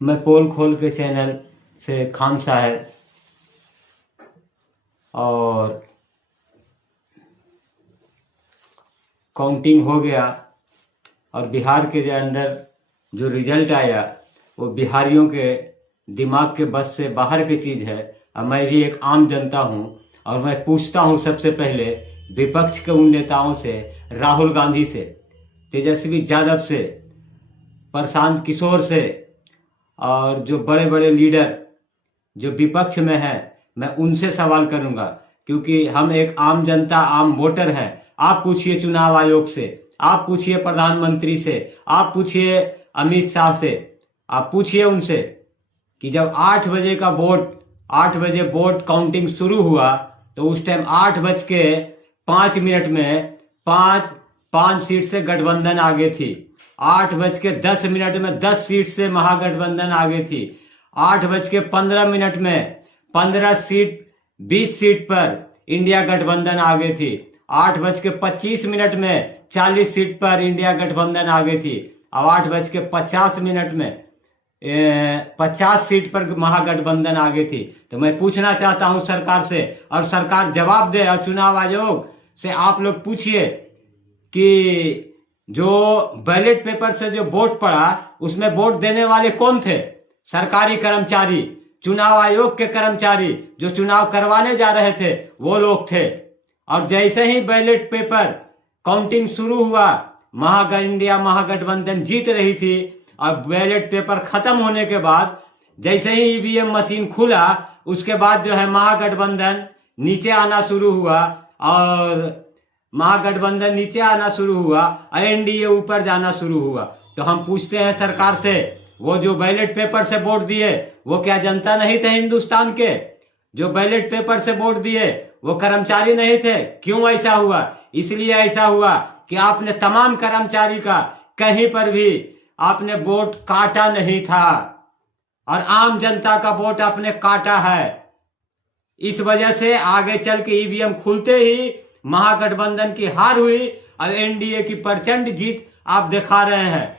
मैं पोल खोल के चैनल से खान साहब, और काउंटिंग हो गया और बिहार के अंदर जो रिजल्ट आया वो बिहारियों के दिमाग के बस से बाहर की चीज़ है। और मैं भी एक आम जनता हूँ और मैं पूछता हूँ सबसे पहले विपक्ष के उन नेताओं से, राहुल गांधी से, तेजस्वी यादव से, प्रशांत किशोर से, और जो बड़े बड़े लीडर जो विपक्ष में हैं, मैं उनसे सवाल करूंगा, क्योंकि हम एक आम जनता, आम वोटर हैं। आप पूछिए चुनाव आयोग से, आप पूछिए प्रधानमंत्री से, आप पूछिए अमित शाह से, आप पूछिए उनसे कि जब 8 बजे वोट काउंटिंग शुरू हुआ तो उस टाइम 8:05 में पांच सीट से गठबंधन आगे थी। 8:10 में 10 सीट से महागठबंधन आगे थी। 8:15 में 20 सीट पर इंडिया गठबंधन आगे थी। 8:25 में 40 सीट पर इंडिया गठबंधन आगे थी। अब 8:50 में 50 सीट पर महागठबंधन आगे थी। तो मैं पूछना चाहता हूं सरकार से, और सरकार जवाब दे, और चुनाव आयोग से आप लोग पूछिए कि जो बैलेट पेपर से जो वोट पड़ा उसमें वोट देने वाले कौन थे? सरकारी कर्मचारी, चुनाव आयोग के कर्मचारी जो चुनाव करवाने जा रहे थे वो लोग थे। और जैसे ही बैलेट पेपर काउंटिंग शुरू हुआ, इंडिया महागठबंधन जीत रही थी, और बैलेट पेपर खत्म होने के बाद जैसे ही ईवीएम मशीन खुला, उसके बाद जो है महागठबंधन नीचे आना शुरू हुआ, और महागठबंधन नीचे आना शुरू हुआ, एनडीए ऊपर जाना शुरू हुआ। तो हम पूछते हैं सरकार से, वो जो बैलेट पेपर से वोट दिए वो क्या जनता नहीं थे हिंदुस्तान के? जो बैलेट पेपर से वोट दिए वो कर्मचारी नहीं थे? क्यों ऐसा हुआ? इसलिए ऐसा हुआ कि आपने तमाम कर्मचारी का कहीं पर भी आपने वोट काटा नहीं था, और आम जनता का वोट आपने काटा है। इस वजह से आगे चल के ईवीएम खुलते ही महागठबंधन की हार हुई और एनडीए की प्रचंड जीत आप दिखा रहे हैं,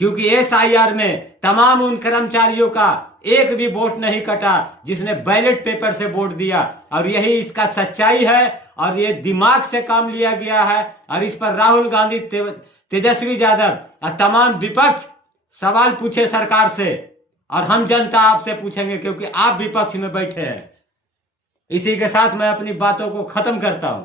क्योंकि एसआईआर में तमाम उन कर्मचारियों का एक भी वोट नहीं कटा जिसने बैलेट पेपर से वोट दिया। और यही इसका सच्चाई है, और ये दिमाग से काम लिया गया है। और इस पर राहुल गांधी, तेजस्वी यादव और तमाम विपक्ष सवाल पूछे सरकार से, और हम जनता आपसे पूछेंगे, क्योंकि आप विपक्ष में बैठे हैं। इसी के साथ मैं अपनी बातों को खत्म करता हूं।